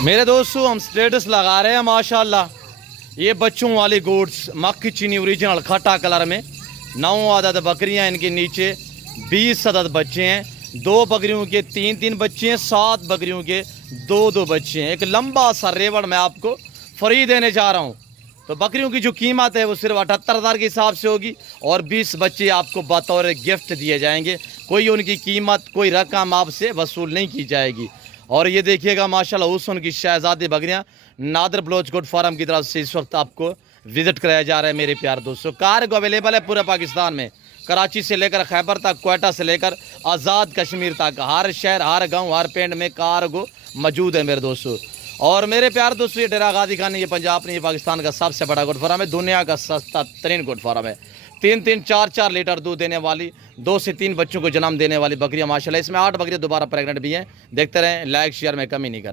मेरे दोस्तों हम स्टेटस लगा रहे हैं माशाल्लाह। ये बच्चों वाली गोट्स मक्खी चीनी ओरिजिनल खट्टा कलर में 9 अदद बकरियां इनके नीचे, 20 अदद बच्चे हैं। 2 बकरियों के 3-3 बच्चे हैं, 7 बकरियों के 2-2 बच्चे हैं। एक लंबा सा रेवड़ मैं आपको फ्री देने जा रहा हूँ। तो बकरियों की जो कीमत है वो सिर्फ 78,000 के हिसाब से होगी और 20 बच्चे आपको बतौर गिफ्ट दिए जाएंगे। कोई उनकी कीमत, कोई रकम आपसे वसूल नहीं की जाएगी। और ये देखिएगा माशाल्लाह हुस्न की शहजादी बकरियां नादर बलोच गोट फार्म की तरफ से इस वक्त आपको विजिट कराया जा रहा है। मेरे प्यारे दोस्तों, कार्गो अवेलेबल है पूरे पाकिस्तान में, कराची से लेकर खैबर तक, क्वेटा से लेकर आज़ाद कश्मीर तक, हर शहर, हर गांव, हर पिंड में कार्गो मौजूद है मेरे दोस्तों। और मेरे प्यारे दोस्तों, ये डेरा गाजी खान ये पंजाब ने, ये पाकिस्तान का सबसे बड़ा गोट फार्म है, दुनिया का सस्ता तरीन गोट फार्म है। 3-3, 4-4 लीटर दूध देने वाली, 2 से 3 बच्चों को जन्म देने वाली बकरियां माशाल्लाह। इसमें 8 बकरियां दोबारा प्रेग्नेंट भी हैं। देखते रहें, लाइक शेयर में कमी नहीं कर।